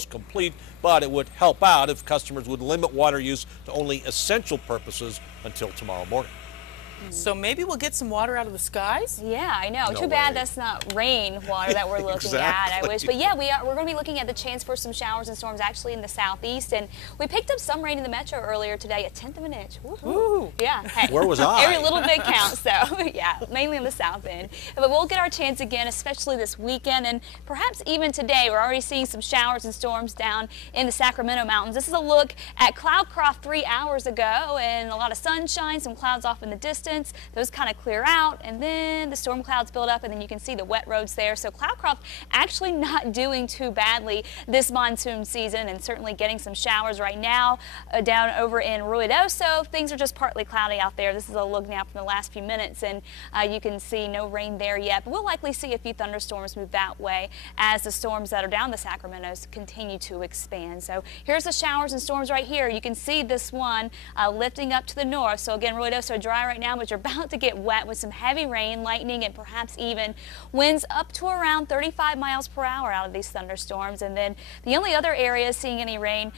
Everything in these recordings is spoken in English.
complete, but it would help out if customers would limit water use to only essential purposes until tomorrow morning. So maybe we'll get some water out of the skies? Yeah, I know. No Too bad way. that's not rain water that we're looking at, I wish. But yeah, we're going to be looking at the chance for some showers and storms actually in the southeast. And we picked up some rain in the metro earlier today, 1/10 of an inch. Ooh. Yeah. Hey, Where was I? every little bit counts, though. Yeah, mainly in the south end. But we'll get our chance again, especially this weekend. And perhaps even today, we're already seeing some showers and storms down in the Sacramento mountains. This is a look at Cloudcroft 3 hours ago, and a lot of sunshine, some clouds off in the distance. Those kind of clear out, and then the storm clouds build up, and then you can see the wet roads there. So Cloudcroft actually not doing too badly this monsoon season, and certainly getting some showers right now down over in Ruidoso. Things are just partly cloudy out there. This is a look now from the last few minutes, and you can see no rain there yet, but we'll likely see a few thunderstorms move that way as the storms that are down the Sacramentos continue to expand. So here's the showers and storms right here. You can see this one lifting up to the north. So again, Ruidoso dry right now, but you're about to get wet with some heavy rain, lightning, and perhaps even winds up to around 35 miles per hour out of these thunderstorms. And then the only other areas seeing any rain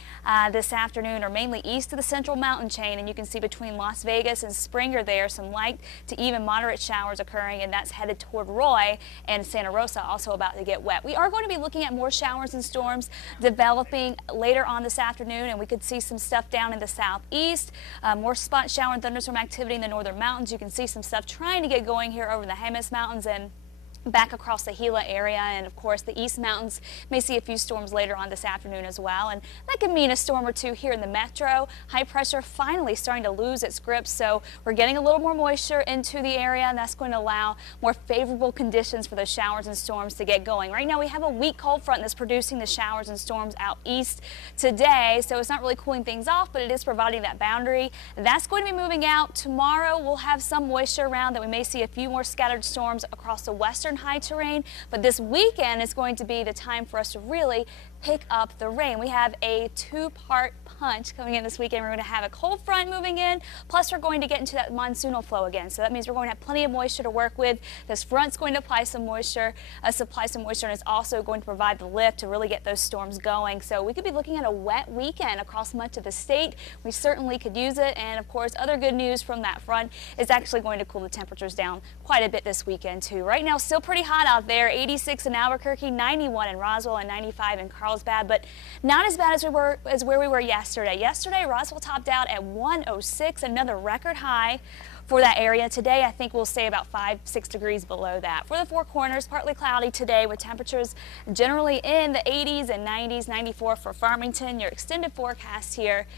this afternoon are mainly east of the central mountain chain, and you can see between Las Vegas and Springer there some light to even moderate showers occurring, and that's headed toward Roy and Santa Rosa, also about to get wet. We are going to be looking at more showers and storms developing later on this afternoon, and we could see some stuff down in the southeast, more spot shower and thunderstorm activity in the northern mountains. You can see some stuff trying to get going here over the Jemez Mountains and back across the Gila area, and of course the East Mountains may see a few storms later on this afternoon as well, and that could mean a storm or two here in the metro. High pressure finally starting to lose its grip, so we're getting a little more moisture into the area, and that's going to allow more favorable conditions for those showers and storms to get going. Right now we have a weak cold front that's producing the showers and storms out east today, so it's not really cooling things off, but it is providing that boundary. That's going to be moving out. Tomorrow we'll have some moisture around that we may see a few more scattered storms across the western high terrain, but this weekend is going to be the time for us to really pick up the rain. We have a two-part punch coming in this weekend. We're going to have a cold front moving in, plus we're going to get into that monsoonal flow again. So that means we're going to have plenty of moisture to work with. This front's going to apply some moisture, and it's also going to provide the lift to really get those storms going. So we could be looking at a wet weekend across much of the state. We certainly could use it, and of course other good news from that front is actually going to cool the temperatures down quite a bit this weekend too. Right now still pretty hot out there, 86 in Albuquerque, 91 in Roswell, and 95 in Carlsbad, but not as bad as where we were yesterday. Yesterday, Roswell topped out at 106, another record high for that area. Today, I think we'll stay about 5-6 degrees below that. For the Four Corners, partly cloudy today with temperatures generally in the 80s and 90s, 94 for Farmington. Your extended forecast here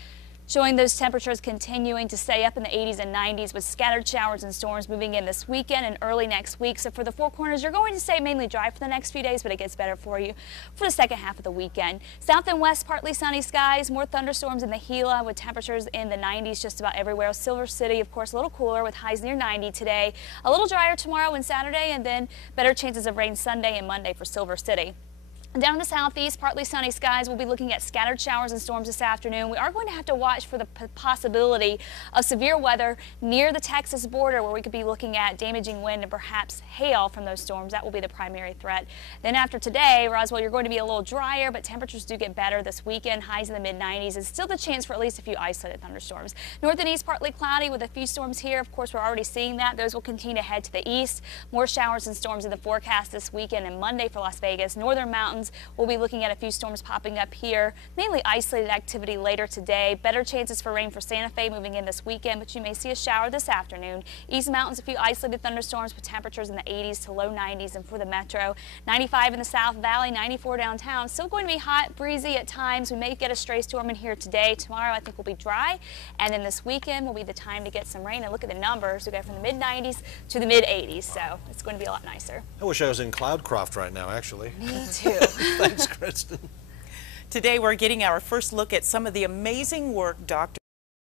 showing those temperatures continuing to stay up in the 80s and 90s with scattered showers and storms moving in this weekend and early next week. So for the Four Corners, you're going to stay mainly dry for the next few days, but it gets better for you for the second half of the weekend. South and west, partly sunny skies, more thunderstorms in the Gila with temperatures in the 90s just about everywhere. Silver City, of course, a little cooler with highs near 90 today. A little drier tomorrow and Saturday, and then better chances of rain Sunday and Monday for Silver City. Down in the southeast, partly sunny skies. We'll be looking at scattered showers and storms this afternoon. We are going to have to watch for the possibility of severe weather near the Texas border, where we could be looking at damaging wind and perhaps hail from those storms. That will be the primary threat. Then after today, Roswell, you're going to be a little drier, but temperatures do get better this weekend. Highs in the mid-90s, and still the chance for at least a few isolated thunderstorms. North and east, partly cloudy with a few storms here. Of course, we're already seeing that. Those will continue to head to the east. More showers and storms in the forecast this weekend and Monday for Las Vegas. Northern mountains, we'll be looking at a few storms popping up here, mainly isolated activity later today. Better chances for rain for Santa Fe moving in this weekend, but you may see a shower this afternoon. East Mountains, a few isolated thunderstorms with temperatures in the 80s to low 90s, and for the metro, 95 in the South Valley, 94 downtown. Still going to be hot, breezy at times. We may get a stray storm in here today. Tomorrow, I think, will be dry, and then this weekend will be the time to get some rain. And look at the numbers. We go from the mid-90s to the mid-80s, so it's going to be a lot nicer. I wish I was in Cloudcroft right now, actually. Me too. Thanks, Kristen. Today we're getting our first look at some of the amazing work Dr.